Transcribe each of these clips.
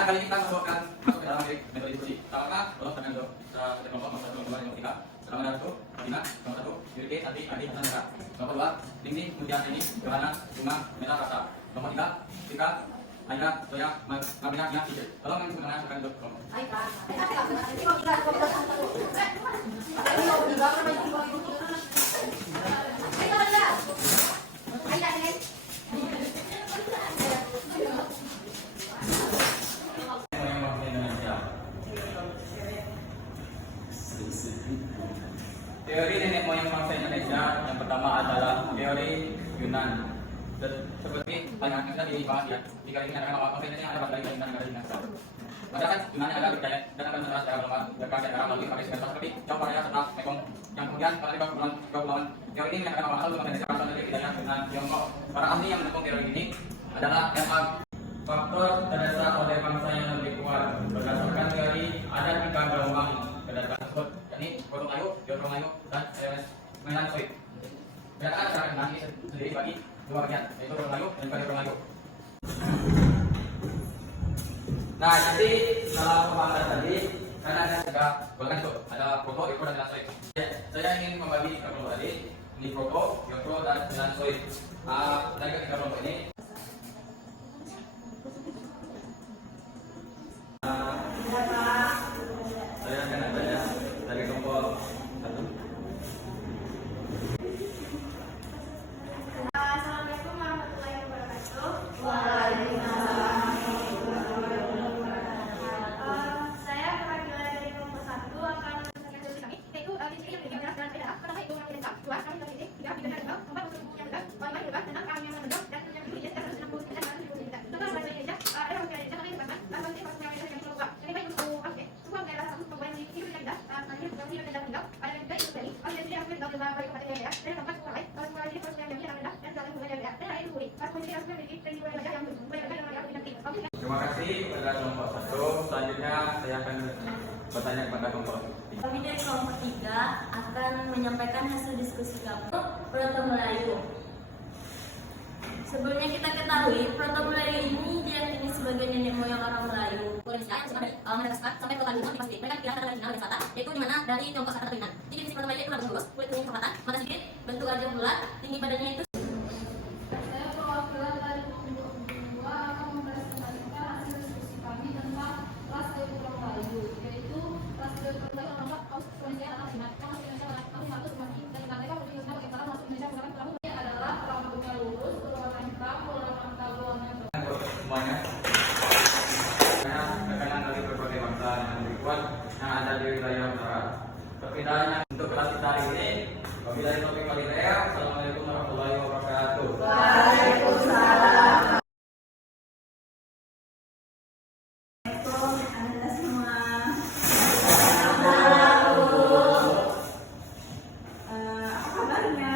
Nah, kali ini kita masuk ke dalam metode diskusi. Pertama, tolong tekan untuk kelompok nomor 1, nomor 2, nomor 3. Selama ada itu, Fatima, nomor 1, Yurike, Santi, Adi, Hasan, Nera. Nomor 2, Dingding, Mujian, Ini, Johanna, Bunga, Meta, Rasa. Nomor 3, Tika, Aida, Soya, Marina, Nia, Ije. Tolong yang sebenarnya tekan untuk kelompok. Teori nenek moyang bangsa Indonesia yang pertama adalah teori Yunan. Seperti banyak yang sudah dibahas ya, jika ingin akan awal bangsa Indonesia ada berbagai negara Indonesia. Padahal kan Yunani adalah berjaya dan akan menerus secara global berkah secara melalui pakai segala seperti Jawa Korea serta Mekong. Yang kemudian pada kepulauan teori ini menyatakan awal bangsa Indonesia berasal dari Hidayah Yunan Tiongkok. Para ahli yang mendukung teori ini adalah MA. Faktor terdasar oleh bangsa yang lebih kuat berdasarkan teori ada 3 gelombang kedatangan tersebut, yakni Gotong Melayu, Jodong Melayu, dan Melansoid. Kedatangan secara kenal ini sendiri bagi 2 bagian, yaitu Gotong Melayu dan Jodong Melayu. Nah, jadi dalam pembahasan tadi kan ada 3 golongan itu, ada Proto, Yotro, dan Melansoid. Saya ingin membagi 3 kelompok tadi, ini Proto, Yotro, dan Melansoid. Dari ketiga kelompok ini saya akan adanya dari kelompok 1. Assalamualaikum warahmatullahi wabarakatuh. Waalaikumsalam. Saya perwakilan dari kelompok 1 akan menyampaikan kami, yaitu titik yang berbeda dan beda. Pertama itu yang berbeda. 2 kami memilih 3 bidang yang berbeda. 4 untuk buku yang berbeda. 5 berbeda tentang kami yang berbeda dan yang berbeda 169 dan 170. Tentang bahasa Indonesia, ada bahasa Indonesia kami dibahas dan bahasa Indonesia yang kedua. Jadi baik untuk oke. Semua daerah satu pembuat di itu yang berbeda. Nanti berarti yang berbeda tinggal. Ada yang berbeda itu tadi. Ada yang berbeda tinggal di bawah kabupaten daerah. Dan tempat sekolah. Kalau sekolah ini proses yang berbeda dan dalam budaya berbeda. Dan lain budi. Pas kemudian harus memiliki teknik belajar yang berbeda dan yang penting. Oke. Terima kasih kepada kelompok 1. Selanjutnya saya akan bertanya kepada kelompok 3. Kami dari kelompok 3 akan menyampaikan hasil diskusi kami Proto Melayu. Sebelumnya kita ketahui, Proto Melayu ini diyakini sebagai nenek moyang orang Melayu. Indonesia yang bersumber dari Madagaskar sampai Pulau Kalimantan di Pasifik. Mereka dipilih dari Cina dan Selatan, yaitu di mana dari Tiongkok sampai Yunnan. Jadi jenis Proto Melayu itu langsung lurus, kulit kuning coklat, mata sipit, bentuk wajah bulat, tinggi badannya itu. Saya perwakilan dari kelompok 2 akan mempresentasikan hasil diskusi kami tentang ras kultural Melayu, yaitu ras kultural Melayu adalah Australia anak Simat, yang masuk Indonesia anak Simat itu semakin dari mereka berpikir tentang bagaimana masuk Indonesia menggunakan rambutnya adalah rambutnya lurus, berwarna hitam, berwarna tabuannya Semuanya, tekanan dari berbagai bangsa yang lebih kuat yang ada di wilayah utara. Perpindahannya untuk kelas kita hari ini, wabillahi taufiq wal hidayah. Assalamualaikum warahmatullahi wabarakatuh. Waalaikumsalam. Anda semua. Apa kabarnya?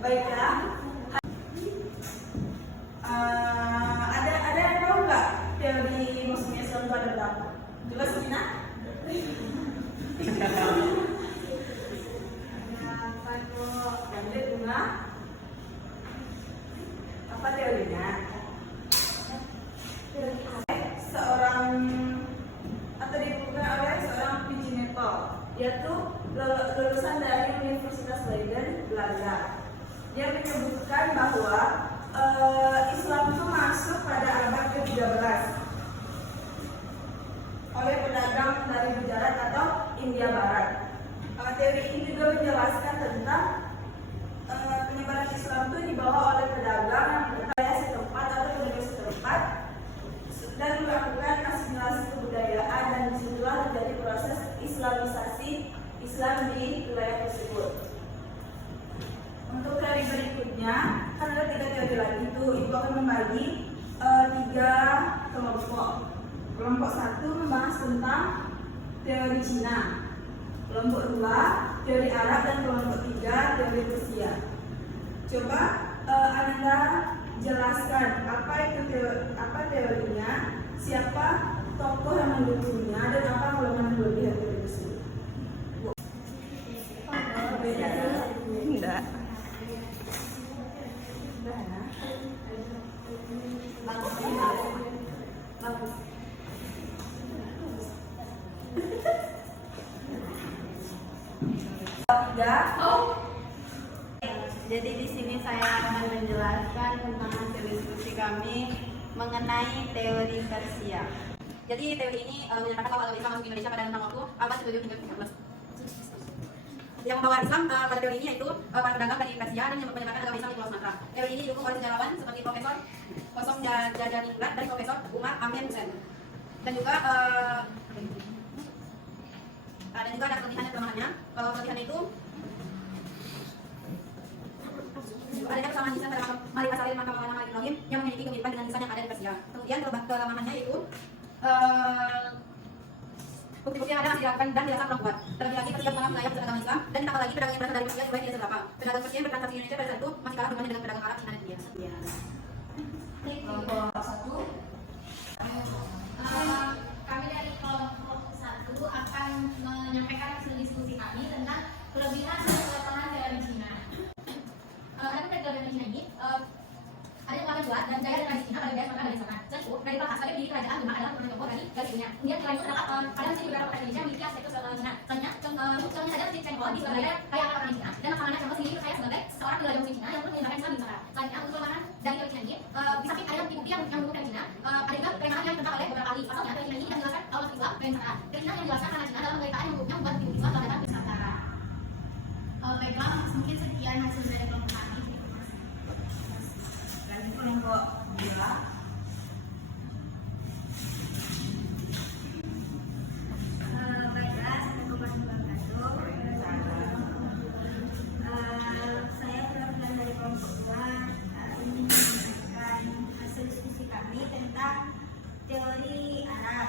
Baiklah. Ada yang tahu nggak teori Muslim Islam itu ada berapa? Jelas Cina? Bunga. Apa teorinya? Seorang atau dibutuhkan oleh seorang Pijineto, yaitu lulusan dari Universitas Leiden, Belanda. Dia menyebutkan bahwa Islam itu masuk pada abad ke-13 oleh pedagang dari Gujarat atau India Barat. Teori ini juga menjelaskan tentang penyebaran Islam itu dibawa oleh pedagang yang berwilayah setempat atau penduduk setempat dan melakukan asimilasi kebudayaan, dan disitulah terjadi proses Islamisasi Islam di wilayah tersebut. Untuk teori berikutnya, kan ada 3 teori lagi itu. Ibu akan membagi 3 kelompok. Kelompok 1 membahas tentang teori Cina. Kelompok 2 teori Arab, dan kelompok 3 teori Persia. Coba Anda jelaskan apa teorinya, siapa tokoh yang mendukungnya, dan apa kelemahan kelebihan teori tersebut. Enggak. Jadi di sini saya akan menjelaskan tentang hasil diskusi kami mengenai teori Persia. Jadi teori ini menyatakan bahwa agama Islam masuk Indonesia pada rentang waktu abad 7 hingga 13. Yang membawa Islam pada teori ini yaitu para pedagang dari Persia dan yang menyebarkan agama Islam di Pulau Sumatera. Teori ini didukung oleh sejarawan seperti Profesor Kosong Jajaningrat dan Profesor Umar Amin Hussein. Dan juga ada kelebihan dan kelemahannya. Kelebihan itu adanya kesamaan lisan pada Malik Asalil Makam Maulana Malik Ibrahim yang memiliki kemiripan dengan lisan yang ada di Persia. Kemudian kelemahannya yaitu bukti-bukti yang ada masih dilakukan dan dirasa kurang kuat. Terlebih lagi Persia menolak wilayah agama Islam dan ditambah lagi pedagang yang berasal dari Persia supaya tidak seberapa. Pedagang Persia yang bertransaksi di Indonesia pada saat itu masih kalah jumlahnya dengan pedagang Arab, Cina dan India. Kelompok 1. Kami dari kelompok 1 akan menyampaikan hasil diskusi kami tentang kelebihan dan kelemahan teori Cina. Ada teori Cina ini ada yang mengatakan dan daya dari Cina pada daya sama dari sana. Tentu dari bahasa di kerajaan Demak adalah merupakan dari garisnya. Kemudian selain itu terdapat ada masih beberapa kota Indonesia memiliki aspek Cina. Contohnya saja masjid Cengho di Surabaya kayak orang Cina dan namanya Cengho sendiri saya sebagai seorang pelajar muslim Cina yang pun menggunakan Islam di sana. Selanjutnya untuk kelemahan dari teori Cina ini di samping ada bukti yang mendukung dari Cina ada juga keterangan yang ditentang oleh beberapa ahli. Pasalnya teori Cina ini tidak menjelaskan awal Islam dan Cina. Teori Cina yang dijelaskan karena Cina dalam penelitian yang membuat bukti Islam telah datang di Nusantara. Baiklah, mungkin sekian hasil dari kelompok kami. Lanjut kelompok 2. Baiklah, Assalamualaikum warahmatullahi wabarakatuh. Saya perwakilan dari kelompok 2 ingin menyampaikan hasil diskusi kami tentang teori Arab.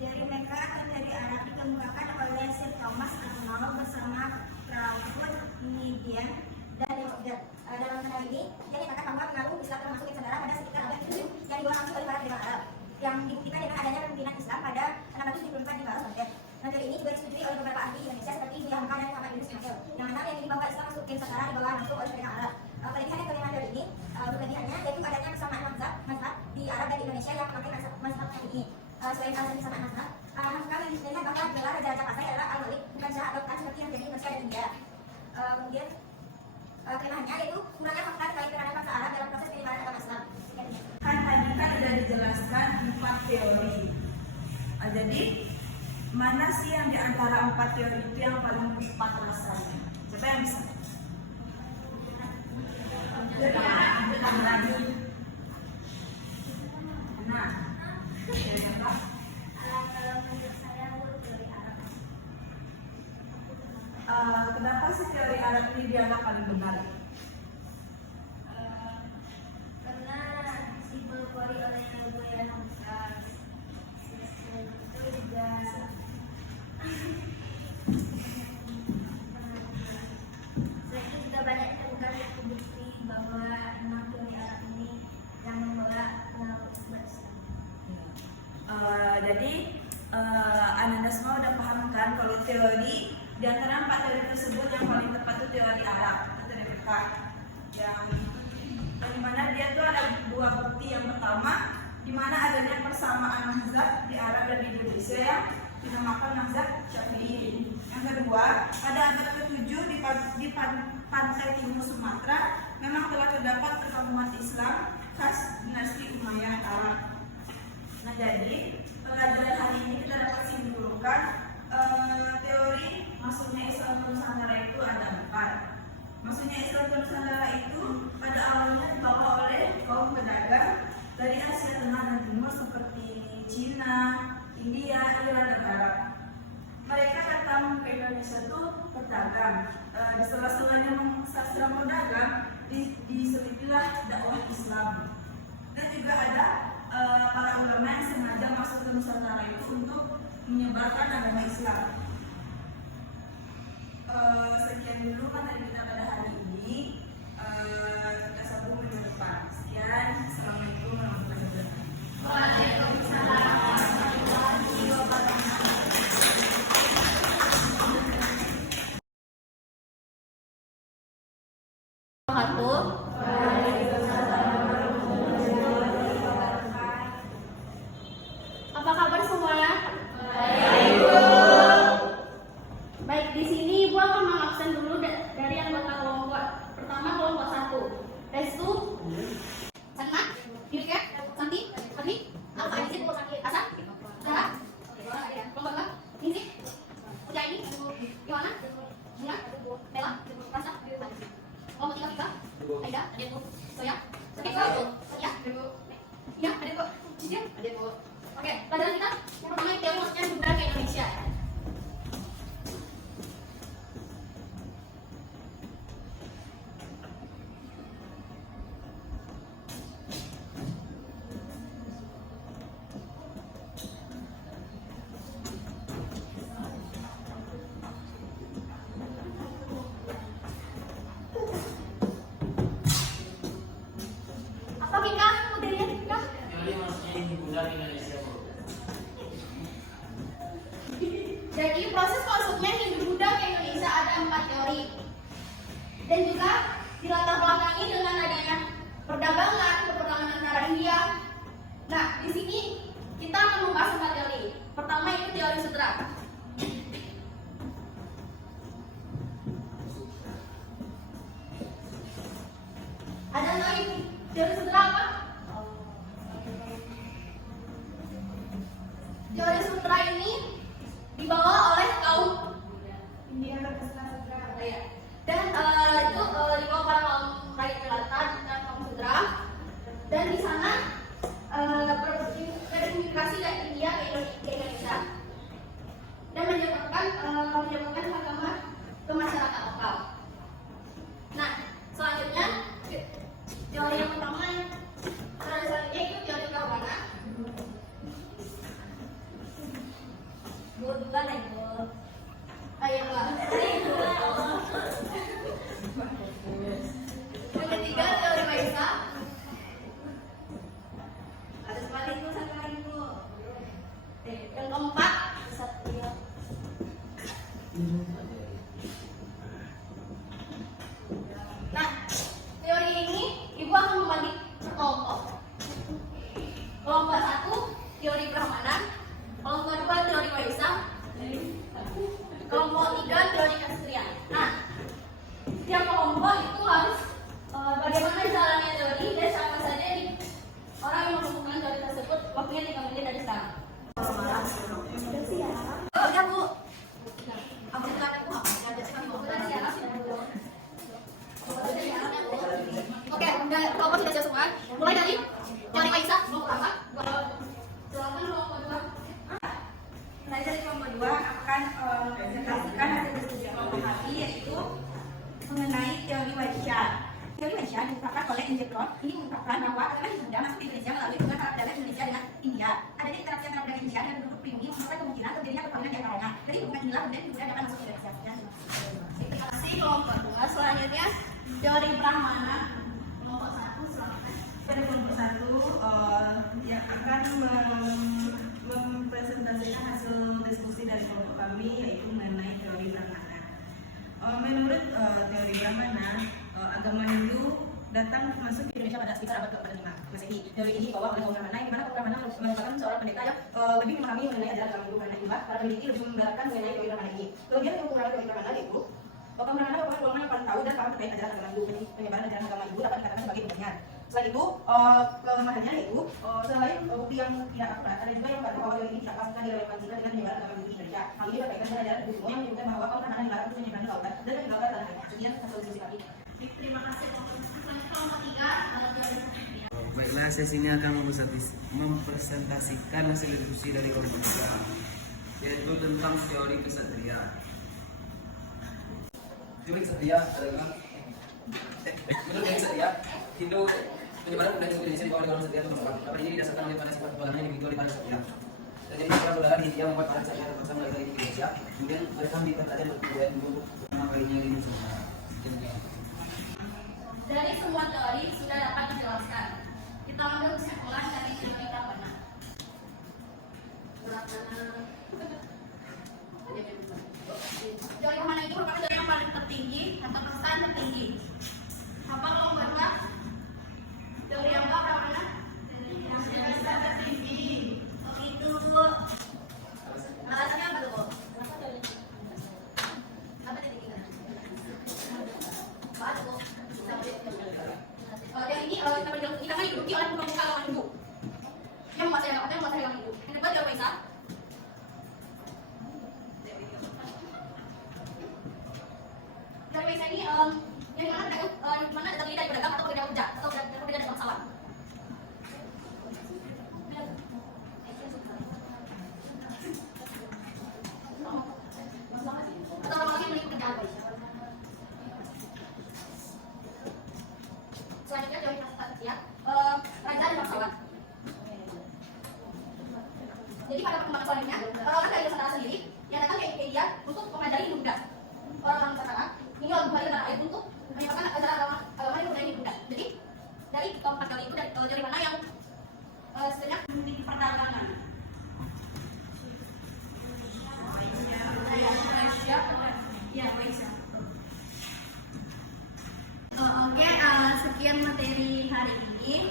Teori Mekah atau teori Arab dikemukakan oleh Sir Thomas Arnold bersama Crawford, Midian, dan Leopold. Dalam hal ini, dia menyatakan bahwa pengaruh Islam telah masuk ke Nusantara pada sekitar abad ke-7 yang dibawa langsung oleh para pedagang Arab, yang dibuktikan dengan adanya kepemimpinan Islam pada 674 di Baros Banten. Teori ini juga disetujui oleh beberapa ahli Indonesia seperti Buya Hamka dan Muhammad Yunus Ismail, yang mana yang dibawa Islam masuk ke Nusantara dibawa langsung oleh pedagang Arab. Kelebihan dan kelemahan teori ini, kelebihannya yaitu adanya kesamaan mazhab di Arab dan di Indonesia yang memakai mazhab ini. Selain alasan kesamaan mazhab, Hamka melihat bahwa gelar Raja Pasai adalah Al-Malik, bukan Shah atau bukan seperti yang terjadi di Indonesia dan India. Kemudian kelemahannya yaitu kurangnya fakta terkait peranan bangsa Arab dalam proses penyebaran agama Islam. Kan tadi kan sudah dijelaskan 4 teori. Jadi mana sih yang di antara 4 teori itu yang paling tepat alasannya? Siapa yang bisa? Nah, teori apa? Kalau menurut saya teori Arab. Kenapa sih teori Arab ini dianggap paling benar? Karena dipelopori oleh Buya Hamka. Itu juga selain itu juga banyak ditemukan bukti bahwa memang teori Arab ini yang membawa pengaruh Islam. Jadi Anda semua udah paham kan kalau teori di antara 4 teori tersebut yang paling tepat itu teori Arab atau teori Mekah yang dimana dia tuh ada 2 bukti. Yang pertama di mana adanya persamaan mazhab di Arab dan di Indonesia yang dinamakan mazhab Syafi'i. Yang kedua pada abad ke-7 di pantai timur Sumatera memang telah terdapat perkampungan Islam khas dinasti Umayyah Arab. Nah, jadi pelajaran hari ini kita dapat simpulkan teori masuknya Islam ke Nusantara itu ada 4. Masuknya Islam ke Nusantara itu pada awalnya dibawa oleh kaum pedagang dari Asia Tengah dan Timur seperti Cina, India, Iran, dan Arab. Mereka datang ke Indonesia itu berdagang. Di sela-selanya sastra berdagang diseliplah dakwah Islam. Dan juga ada para ulama yang sengaja masuk ke Nusantara itu untuk menyebarkan agama Islam. Sekian dulu materi kita pada hari ini. Kita sambung minggu depan. Sekian. Assalamualaikum warahmatullahi wabarakatuh. Waalaikumsalam warahmatullahi wabarakatuh. Apa kabar semuanya? Baik, di sini Ibu akan mengabsen Bu? Saya? Saya Bu? Ya? Ya, ada Bu. Cici? Ada Bu. Oke, pelajaran kita yang pertama teori maksudnya budaya ke Indonesia. Apa Kika? Modelnya Kika? Jadi proses masuknya Hindu-Buddha ke Indonesia ada 4 teori. Dan juga dilatar belakangi dengan adanya perdagangan, peperangan antara India. Nah, di sini kita akan membahas 4 teori. Pertama itu teori sutra. Ada lagi teori sutra apa? Teori sutra ini dibawa oleh kaum India ya. Dan itu dibawa para kaum rakyat jelata dan kaum sutra. Dan di sana berimigrasi dari India ke Indonesia dan menyebarkan agama ke masyarakat lokal. Nah, selanjutnya teori yang pertama selanjutnya itu teori Kawana. Bu juga nih Bu. Ayo Mbak. Yang ketiga teori Maisa. Ada sekali Bu, satu lagi Bu. Yang keempat Satria. Nah, teori ini Ibu akan membagi kelompok. Kelompok 1 teori Brahmana, kelompok 2 teori Waisa, kelompok 3 teori Kshatriya. Nah, tiap kelompok itu harus bagaimana jalannya teori dan siapa saja orang yang menemukan teori tersebut. Waktunya 3 menit dari sekarang. Udah Bu. Aku sudah Bu. Oke, kelompok sudah siap semua. Mulai dari teori Waisa, kelompok pertama. Silakan kelompok 2. Saya dari kelompok 2 akan presentasikan hasil diskusi kelompok kami, yaitu mengenai teori Waisya. Teori Waisya diungkapkan oleh Injekron. Ini mengungkapkan bahwa adalah Hindu masuk ke Indonesia melalui hubungan antara dalam Indonesia dengan India. Adanya interaksi antara budaya India dan penduduk pribumi merupakan kemungkinan terjadinya perkawinan di antaranya. Jadi hubungan inilah kemudian kemudian dapat masuk ke Indonesia. Terima kasih kelompok 2. Selanjutnya teori Brahmana. Kelompok 1 silakan. Pada kelompok 1 yang akan mempresentasikan hasil diskusi dari kelompok kami, yaitu mengenai teori Brahmana. Menurut teori Brahmana, agama Hindu datang masuk ke Indonesia pada sekitar abad ke-4 Masehi. Teori ini dibawa oleh kaum Brahmana, yang dimana kaum Brahmana merupakan seorang pendeta yang lebih memahami mengenai ajaran agama Hindu, karena itulah para peneliti lebih memberatkan mengenai teori Brahmana ini. Kemudian yang kekurangan teori Brahmana yaitu kaum Brahmana merupakan golongan yang paling tahu dan paham terkait ajaran agama Hindu. Penyebaran ajaran agama Hindu dapat dikatakan sebagai kebenaran. Selain itu, kelemahannya yaitu selain bukti yang tidak akurat, ada juga yang mengatakan bahwa teori ini tidak pasti direlevansikan dengan penyebaran agama Hindu di Indonesia. Hal ini berkaitan dengan ajaran Hindu yang menyebutkan bahwa kaum Brahmana dilarang untuk menyebarkan lautan dan meninggalkan tanah air. Sekian hasil diskusi kami. Terima kasih kelompok 1. Selanjutnya kelompok 3 teori Kshatriya. Baiklah, sesi ini akan mempresentasikan hasil diskusi dari kelompok 3, yaitu tentang teori Kshatriya. Teori Kshatriya adalah menurut teori Kshatriya, Hindu penyebaran budaya Indonesia dibawa oleh golongan Kshatriya nomor 4. Dapat ini didasarkan oleh pada sifat kepalanya yang dimiliki oleh para Kshatriya. Terjadi perang Hindia membuat para Kshatriya terpaksa mulai dari Indonesia, kemudian mereka mengikat ajaran budaya Hindu untuk pertama kalinya di Nusantara. Dari semua teori sudah dapat dijelaskan. Kita ambil kesimpulan dari teori Brahmana. Teori Brahmana itu merupakan teori yang paling tertinggi atau pesan tertinggi. Apa kelompok 2? Teori apa Brahmana? Pesan tertinggi. Oh itu Bu. Alasannya apa tuh Bu? Apa titik-titik? Apa Bu? Teori ini kita kan diduduki oleh pemuka agama Hindu yang menguasai agama Hindu. Yang kedua teori Waisa. Teori Waisa ini yang dimana terdiri dari pedagang atau pekerja kerja. Selanjutnya teori persia, raja dan bangsawan. Jadi pada perkembangan selanjutnya, orang-orang dari Nusantara sendiri yang datang ke India untuk mempelajari Buddha. Orang-orang Nusantara ini orang kembali ke tanah air untuk menyebarkan ajaran agama yang budaya Buddha. Jadi dari keempat kali itu dari mana yang sebenarnya Teknik perdagangan. Oke, sekian materi hari ini.